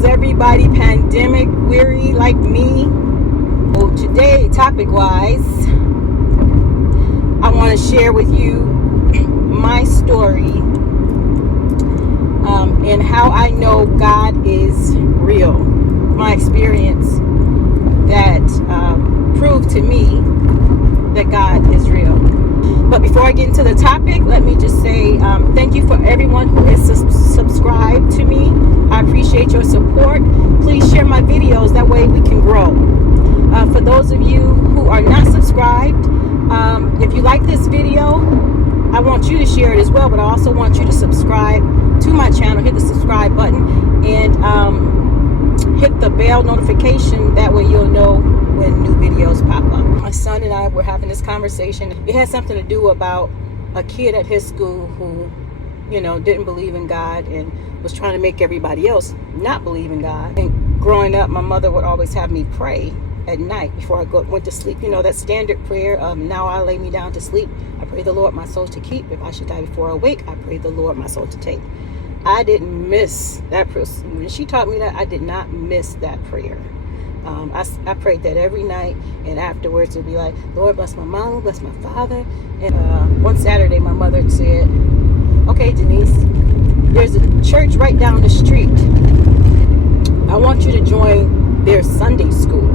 Is everybody pandemic weary like me? Well, today, topic-wise, I want to share with you my story and how I know God is real. My experience that proved to me that God is real. But before I get into the topic, let me just say thank you for everyone who is subscribed to me. I appreciate your support. Please share my videos. That way we can grow. For those of you who are not subscribed, if you like this video, I want you to share it as well. But I also want you to subscribe to my channel. Hit the subscribe button and hit the bell notification. That way you'll know when new videos pop up. My son and I were having this conversation. It had something to do about a kid at his school who, didn't believe in God and was trying to make everybody else not believe in God. And growing up, my mother would always have me pray at night before I went to sleep. That standard prayer of, now I lay me down to sleep. I pray the Lord my soul to keep. If I should die before I wake, I pray the Lord my soul to take. I didn't miss that prayer. When she taught me that, I did not miss that prayer. I prayed that every night, and afterwards it would be like, Lord, bless my mama, bless my father. And one Saturday, my mother said, okay, Denise, there's a church right down the street. I want you to join their Sunday school.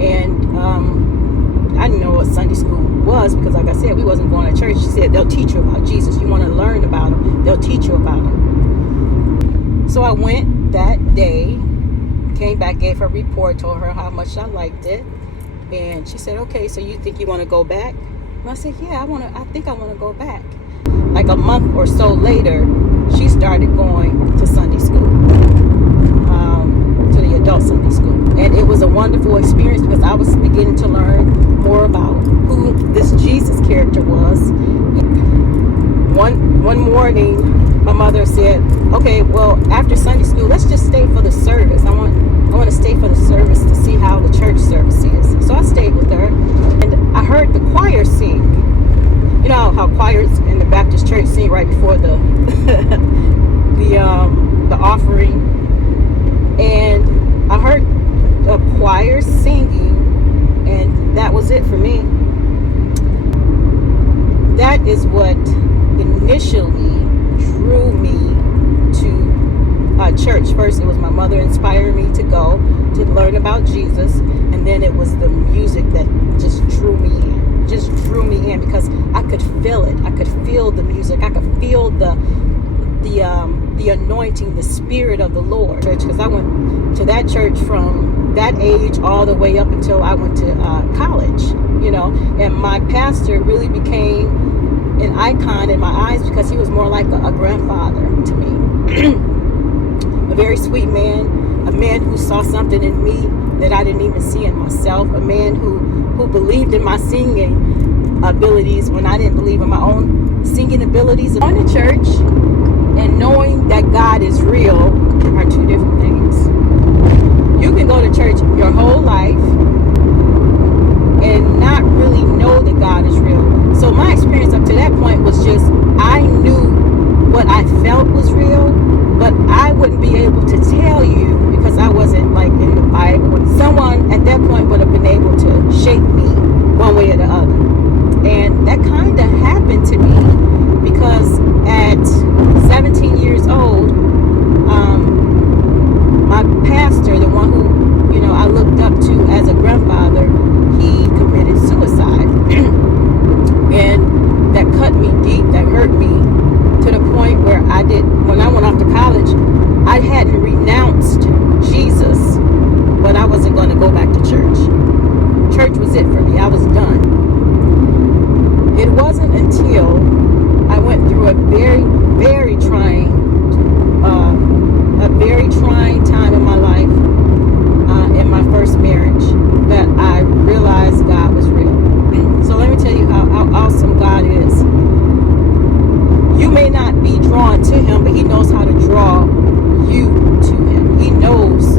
And I didn't know what Sunday school was because, like I said, we wasn't going to church. She said, they'll teach you about Jesus. You want to learn about him, they'll teach you about him. So I went that day. Came back, gave her a report, told her how much I liked it, and she said, okay, so you think you want to go back? And I said, yeah, I think I want to go back. Like a month or so later, she started going to Sunday school, to the adult Sunday school, and it was a wonderful experience because I was beginning to learn more about who this Jesus character was. One morning, my mother said, okay, well, after Sunday school, let's just stay for the service. I want to stay for the service to see how the church service is. So I stayed with her, and I heard the choir sing. You know how choirs in the Baptist church sing right before the the offering. And I heard the choir singing, and that was it for me. That is what initially drew me to church. First, it was my mother inspiring me to go to learn about Jesus, and then it was the music that just drew me in because I could feel it. I could feel the music. I could feel the anointing, the spirit of the Lord. Because I went to that church from that age all the way up until I went to college, and my pastor really became an icon in my eyes because he was more like a grandfather to me. A very sweet man, a man who saw something in me that I didn't even see in myself, a man who believed in my singing abilities when I didn't believe in my own singing abilities. Going to church and knowing that God is real are two different things. You can go to church your whole life and not really know that God is real. So my experience up to that point was just, I knew what I felt was real, but I wouldn't be able to tell you because I wasn't like in the Bible. Someone at that point would have been able to shape me one way or the other. And that kind of happened to me because at 17 years old, my pastor, the one who, I looked up to as a grandfather, he committed suicide. And that cut me deep, that hurt me to the point where when I went off to college, I hadn't renounced Jesus, but I wasn't going to go back to church. Church was it for me. I was done. It wasn't until I went through a very, very trying time in my life, in my first marriage, that I realized God was real. So let me tell you how awesome God is. You may not be drawn to him, but he knows how to draw you to him. He knows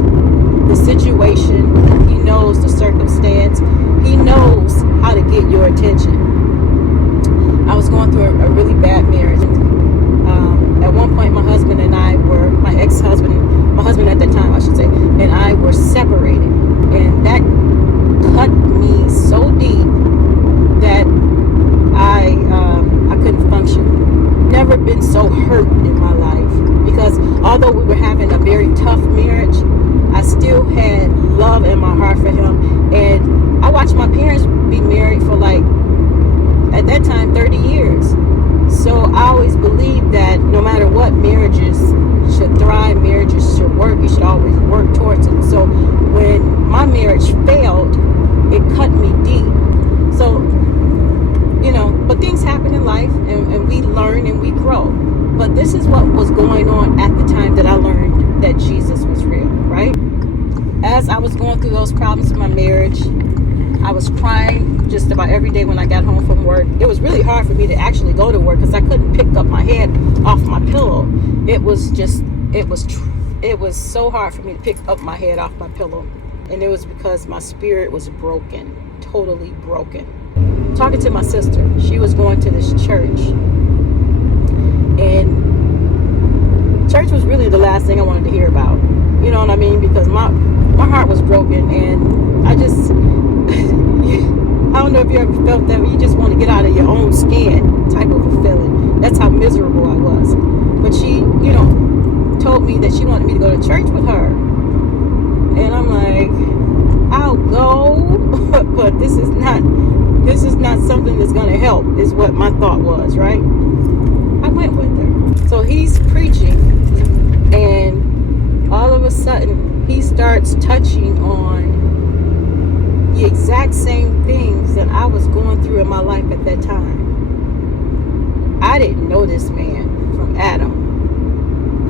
the situation. He knows the circumstance. He knows how to get your attention. I was going through a really bad marriage. At one point, my husband never been so hurt in my life, because although we were having a very tough marriage, I still had love in my heart for him. And I watched my parents be married for, like, at that time, 30 years. So I always believed that no matter what, marriages should thrive, marriages should work, you should always work towards it. So when my marriage failed, it cut me deep. So, but things happen in life, and we learn and we grow. But this is what was going on at the time that I learned that Jesus was real, right? As I was going through those problems in my marriage, I was crying just about every day when I got home from work. It was really hard for me to actually go to work because I couldn't pick up my head off my pillow. It was so hard for me to pick up my head off my pillow. And it was because my spirit was broken, totally broken. Talking to my sister, she was going to this church. And church was really the last thing I wanted to hear about. You know what I mean? Because my heart was broken, and I just... I don't know if you ever felt that, but you just want to get out of your own skin type of a feeling. That's how miserable I was. But she, told me that she wanted me to go to church with her. And I'm like, I'll go, but this is not something that's going to help, is what my thought was, right? I went with her. So he's preaching, and all of a sudden, he starts touching on the exact same things that I was going through in my life at that time. I didn't know this man from Adam.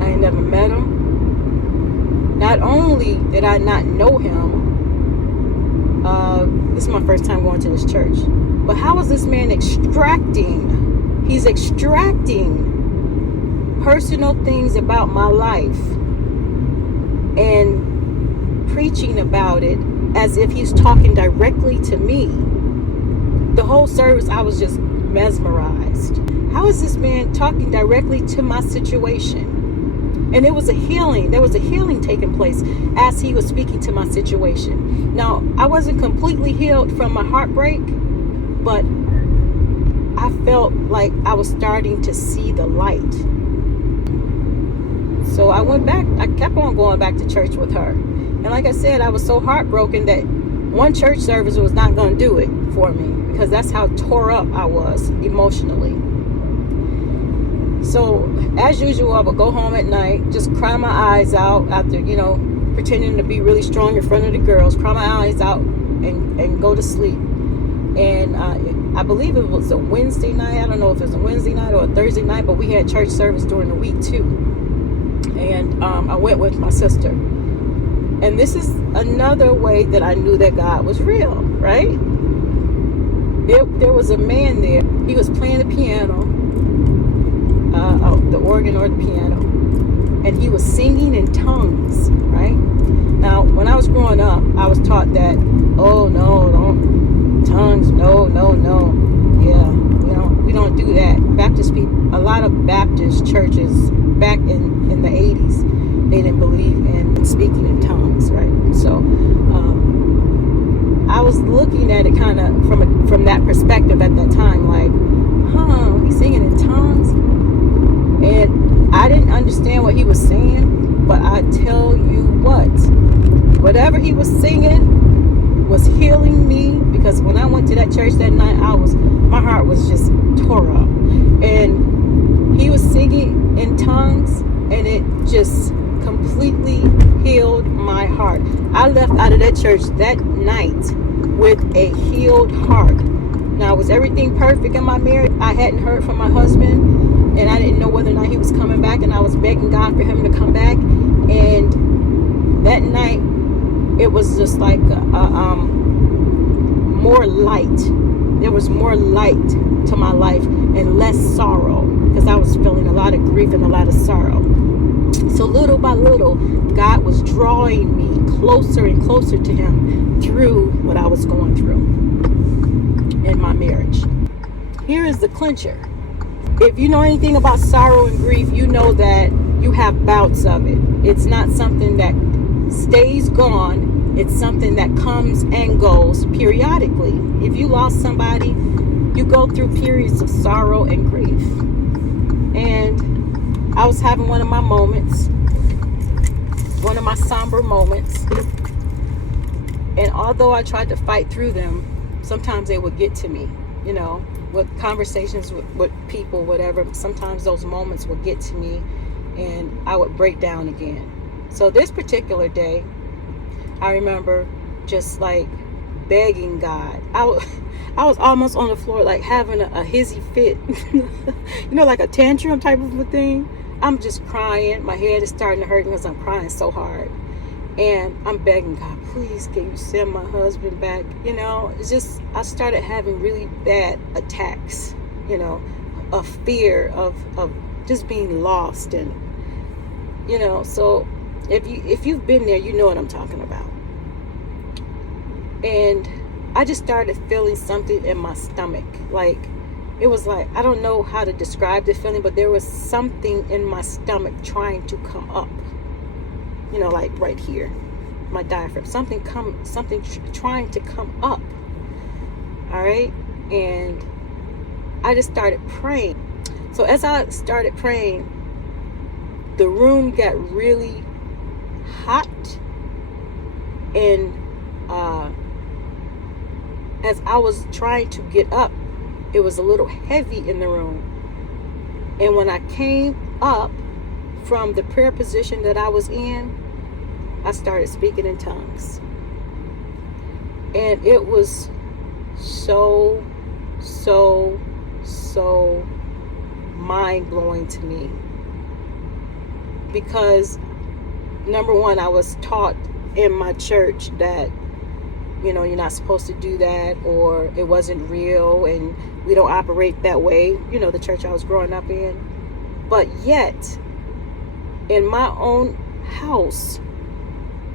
I ain't never met him. Not only did I not know him, this is my first time going to this church, but how is this man extracting? He's extracting personal things about my life and preaching about it as if he's talking directly to me. The whole service, I was just mesmerized. How is this man talking directly to my situation? And it was a healing. There was a healing taking place as he was speaking to my situation. Now, I wasn't completely healed from my heartbreak, but I felt like I was starting to see the light. So I went back. I kept on going back to church with her. And like I said, I was so heartbroken that one church service was not going to do it for me, because that's how tore up I was emotionally. So as usual, I would go home at night, just cry my eyes out after, pretending to be really strong in front of the girls, cry my eyes out and go to sleep. And I believe it was a Wednesday night. I don't know if it was a Wednesday night or a Thursday night, but we had church service during the week too. And I went with my sister. And this is another way that I knew that God was real, right? There was a man there. He was playing the piano, the organ or the piano, and he was singing in tongues, right? Now, when I was growing up, I was taught that, oh no, don't, tongues, no. Yeah, we don't do that. Baptist people, a lot of Baptist churches back in the 80s, they didn't believe in speaking in tongues, right? So I was looking at it kind of from that perspective at that time, like, he's singing in tongues, and I didn't understand what he was saying. But I tell you what, whatever he was singing was healing me, because when I went to that church that night, my heart was just tore up, and he was singing in tongues, and it just completely healed my heart. I left out of that church that night with a healed heart. Now, was everything perfect in my marriage? I hadn't heard from my husband, and I didn't know whether or not he was coming back, and I was begging God for him to come back. And that night, it was just like more light. There was more light to my life and less sorrow, because I was feeling a lot of grief and a lot of sorrow. So little by little, God was drawing me closer and closer to him through what I was going through in my marriage. Here is the clincher. If you know anything about sorrow and grief, you know that you have bouts of it. It's not something that stays gone. It's something that comes and goes periodically. If you lost somebody, you go through periods of sorrow and grief. And I was having one of my moments, one of my somber moments. And although I tried to fight through them, sometimes they would get to me, with conversations with people, whatever. Sometimes those moments would get to me and I would break down again. So this particular day, I remember just like begging God. I was almost on the floor, like having a hissy fit, like a tantrum type of a thing. I'm just crying. My head is starting to hurt because I'm crying so hard. And I'm begging God, please, can you send my husband back? It's just, I started having really bad attacks, of fear of just being lost. And, so if you've been there, you know what I'm talking about. And I just started feeling something in my stomach. Like, it was like, I don't know how to describe the feeling, but there was something in my stomach trying to come up. Like right here, my diaphragm, something trying to come up. All right. And I just started praying. So as I started praying, the room got really hot. And as I was trying to get up, it was a little heavy in the room. And when I came up from the prayer position that I was in, I started speaking in tongues. And it was so mind-blowing to me. Because, number one, I was taught in my church that, you're not supposed to do that, or it wasn't real, and we don't operate that way, the church I was growing up in. But yet, in my own house,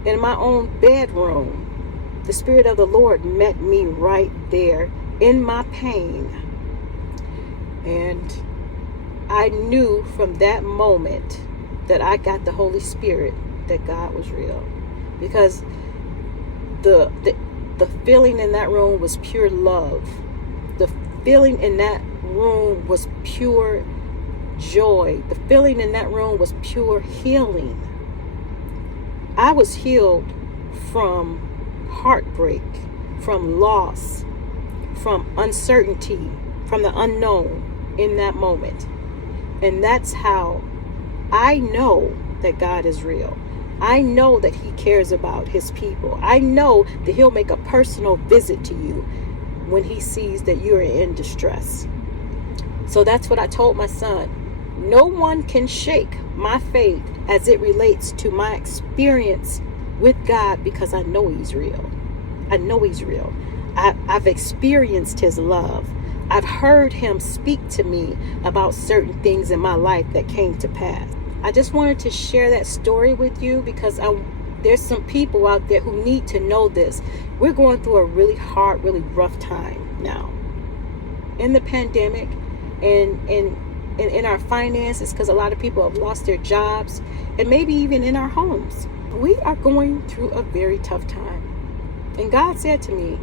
in my own bedroom, the Spirit of the Lord met me right there in my pain. And I knew from that moment that I got the Holy Spirit, that God was real. Because the feeling in that room was pure love. The feeling in that room was pure joy. The feeling in that room was pure healing. I was healed from heartbreak, from loss, from uncertainty, from the unknown in that moment. And that's how I know that God is real. I know that He cares about His people. I know that He'll make a personal visit to you when He sees that you're in distress. So that's what I told my son. No one can shake my faith as it relates to my experience with God, because I know He's real. I know He's real. I've experienced His love. I've heard Him speak to me about certain things in my life that came to pass. I just wanted to share that story with you because there's some people out there who need to know this. We're going through a really hard, really rough time now. In the pandemic and in our finances, because a lot of people have lost their jobs, and maybe even in our homes. We are going through a very tough time. And God said to me,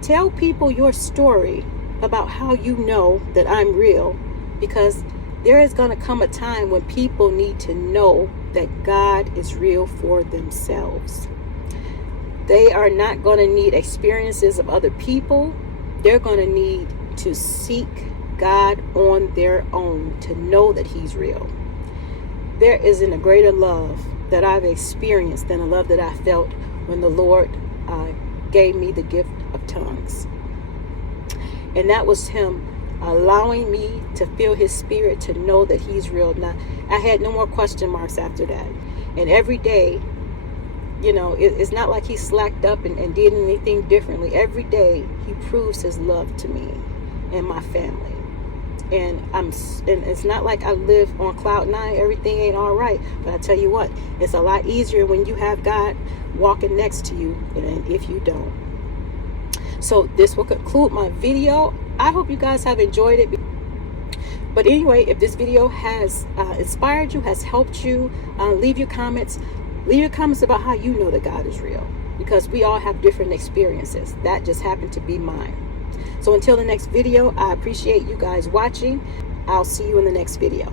tell people your story about how you know that I'm real, because there is going to come a time when people need to know that God is real for themselves. They are not going to need experiences of other people. They're going to need to seek God on their own to know that He's real. There isn't a greater love that I've experienced than the love that I felt when the Lord gave me the gift of tongues. And that was Him allowing me to feel His Spirit, to know that He's real. Now, I had no more question marks after that. And every day, it's not like He slacked up and did anything differently. Every day, He proves His love to me and my family. And it's not like I live on cloud nine. Everything ain't all right. But I tell you what, it's a lot easier when you have God walking next to you than if you don't. So this will conclude my video. I hope you guys have enjoyed it. But anyway, if this video has inspired you, has helped you, leave your comments. Leave your comments about how you know that God is real. Because we all have different experiences. That just happened to be mine. So until the next video, I appreciate you guys watching. I'll see you in the next video.